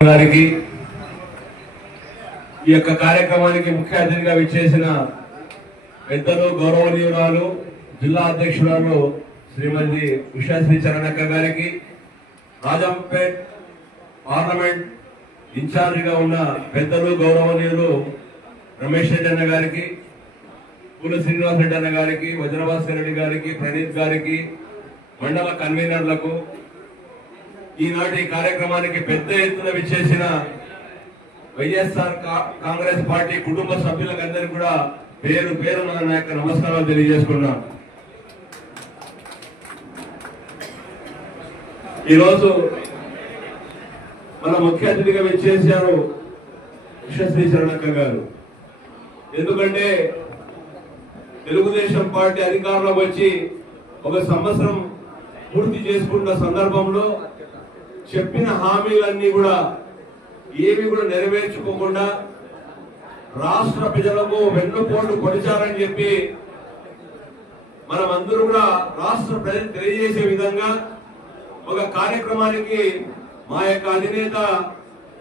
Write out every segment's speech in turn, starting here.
గారికి ఈ యొక్క కార్యక్రమానికి ముఖ్య అతిథిగా విచ్చేసిన పెద్దలు గౌరవనీయురాలు జిల్లా అధ్యక్షురాలు శ్రీమతి ఉషాశ్రీ చరణక్క గారికి రాజంపేట్ పార్లమెంట్ ఇన్ఛార్జిగా ఉన్న పెద్దలు గౌరవనీయులు రమేష్ రెడ్డి అన్న గారికి పూల శ్రీనివాస్ రెడ్డి అన్న గారికి వజ్రభాస్కర్ రెడ్డి గారికి ప్రణీత్ గారికి మండల కన్వీనర్లకు ఈనాటి కార్యక్రమానికి పెద్ద ఎత్తున విచ్చేసిన వైఎస్ఆర్ కా- కాంగ్రెస్ పార్టీ కుటుంబ సభ్యులందరికీ కూడా పేరు పేరు నా యొక్క నమస్కారాలు తెలియజేసుకున్నాను ఈరోజు మన ముఖ్య అతిథిగా విచ్చేశారు విశ్వశ్రీ శరణక్క గారు. ఎందుకంటే తెలుగుదేశం పార్టీ అధికారంలోకి వచ్చి ఒక సంవత్సరం పూర్తి చేసుకున్న సందర్భంలో చెప్పిన హామీలన్నీ కూడా ఏవి కూడా నెరవేర్చుకోకుండా రాష్ట్ర ప్రజలకు వెన్నుపోటు పొడిచారని చెప్పి మనం అందరూ కూడా రాష్ట్ర ప్రజలు తెలియజేసే విధంగా ఒక కార్యక్రమానికి మా యొక్క అధినేత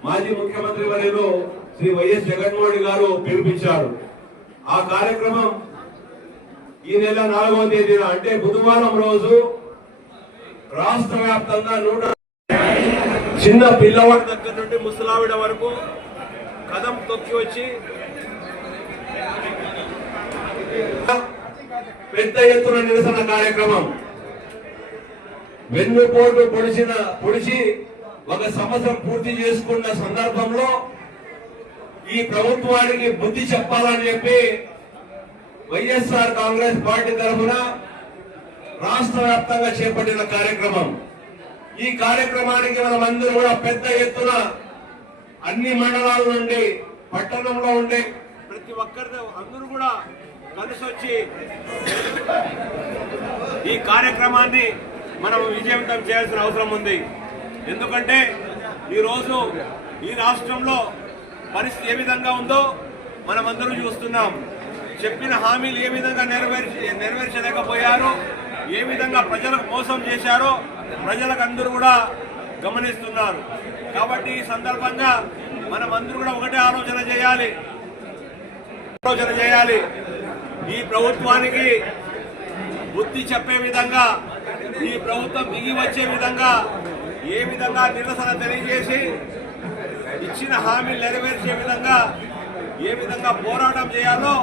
మాజీ ముఖ్యమంత్రి వర్యులు శ్రీ వైఎస్ జగన్మోహన్ గారు పిలిపించారు. ఆ కార్యక్రమం ఈ నెల నాలుగవ తేదీన అంటే బుధవారం రోజు రాష్ట్ర వ్యాప్తంగా నూట చిన్న పిల్లవాడి దగ్గర నుండి ముసలావిడ వరకు కదం తొక్కి వచ్చి పెద్ద ఎత్తున నిరసన కార్యక్రమం. వెన్నుపోటు పొడిచిన పొడిచి ఒక సంవత్సరం పూర్తి చేసుకున్న సందర్భంలో ఈ ప్రభుత్వానికి బుద్ధి చెప్పాలని చెప్పి వైఎస్ఆర్ కాంగ్రెస్ పార్టీ తరఫున రాష్ట్ర వ్యాప్తంగా చేపట్టిన కార్యక్రమం. ఈ కార్యక్రమానికి మనం అందరూ కూడా పెద్ద ఎత్తున అన్ని మండలాల నుండి పట్టణంలో ఉండే ప్రతి ఒక్కరితో అందరూ కూడా కలిసి వచ్చి ఈ కార్యక్రమాన్ని మనం విజయవంతం చేయాల్సిన అవసరం ఉంది. ఎందుకంటే ఈరోజు ఈ రాష్ట్రంలో పరిస్థితి ఏ విధంగా ఉందో మనమందరూ చూస్తున్నాం. చెప్పిన హామీలు ఏ విధంగా నెరవేర్చి నెరవేర్చలేకపోయారో. ఏ విధంగా ప్రజలకు మోసం చేశారో ప్రజలకు అందరూ కూడా గమనిస్తున్నారు. కాబట్టి ఈ సందర్భంగా మనం అందరూ కూడా ఒకటే ఆలోచన చేయాలి. ఆలోచన చేయాలి. ఈ ప్రభుత్వానికి బుద్ధి చెప్పే విధంగా ఈ ప్రభుత్వం దిగి వచ్చే విధంగా ఏ విధంగా నిరసన తెలియజేసి ఇచ్చిన హామీలు నెరవేర్చే విధంగా ఏ విధంగా పోరాటం చేయాలో